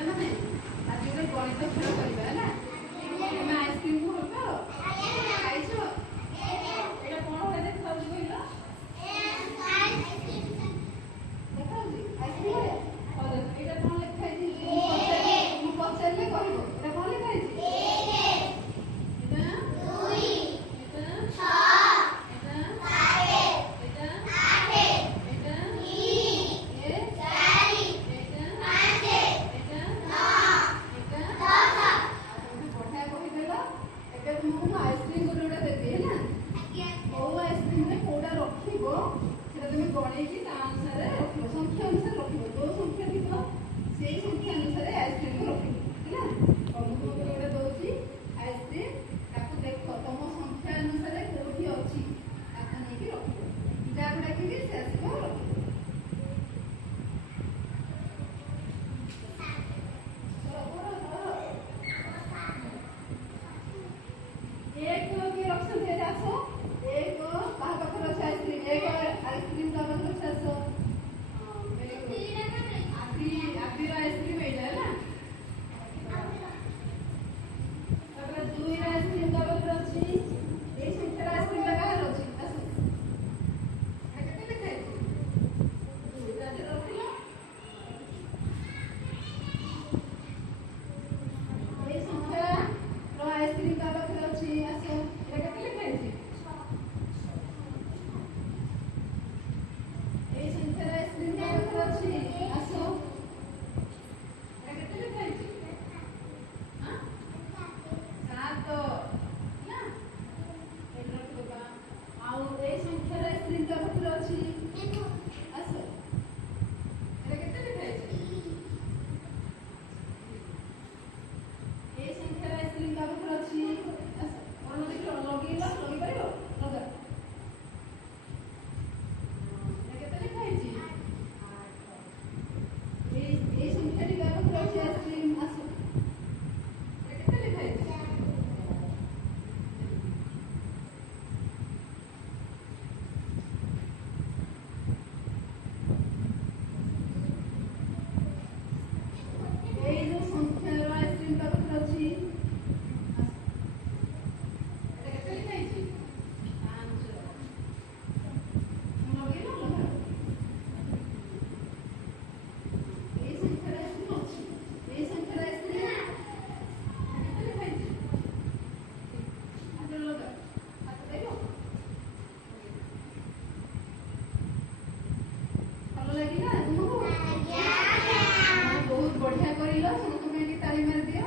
आज गोटे गणित खेल करवा तुम आइसक्रीम को खाइछ एटा कौन होता देख कहल आइसक्रीम एटा कौन लिखाई पचारे कह एटा कौन लिखाई आइसक्रीम गोटे गोटे देवी है कौ आइसक्रीम कौटा रखा तुम गणेकी अनुसार रख संख्या अनुसार रख जो संख्या थी से संख्या अनुसार आइसक्रीम को रख है तुमको गोटे दौर आइसक्रीम ताको देख तुम संख्या अनुसार कौटी अच्छी नहीं रख जहाँ डाक से आसो रख एक की रक्षण दे आसो एक कहा पाखर अच्छे आइसक्रीम एक आइसक्रीम का पाखर अच्छे आखिर आइसक्रीम है ना दुई आइसक्रीम का पाखर अच्छी ये संख्या आइसक्रीम का कहार अच्छी आसो केते लिखाई दुई ता रखिला ये संख्या आइसक्रीम का पाखर अच्छी आसो एटा केते लिखाई ये संख्या आइसक्रीम का पाखर अच्छी आसो एटा केते लिखाई हां सात ना एटा रखबा आउ ये संख्या आइसक्रीम का पाखर अच्छी आसो एटा केते लिखाई ये संख्या आइसक्रीम का पाखर अच्छी आसो कौन देख लगे पार लगा केते लिखाई ये संख्या टी का पाखर अच्छी आइसक्रीम आसो केते लिखाई ये जो संख्या आइसक्रीम का पाखर अच्छी एटा केते लिखाई पांच लगे लगा ये संख्या आइसक्रीम अच्छी ये संख्या आइसक्रीम केते लिखाई हाथ लगा हाथ देबो भल लगिला तुमको बहुत बढ़िया करिलो तुम ताली मार दियो।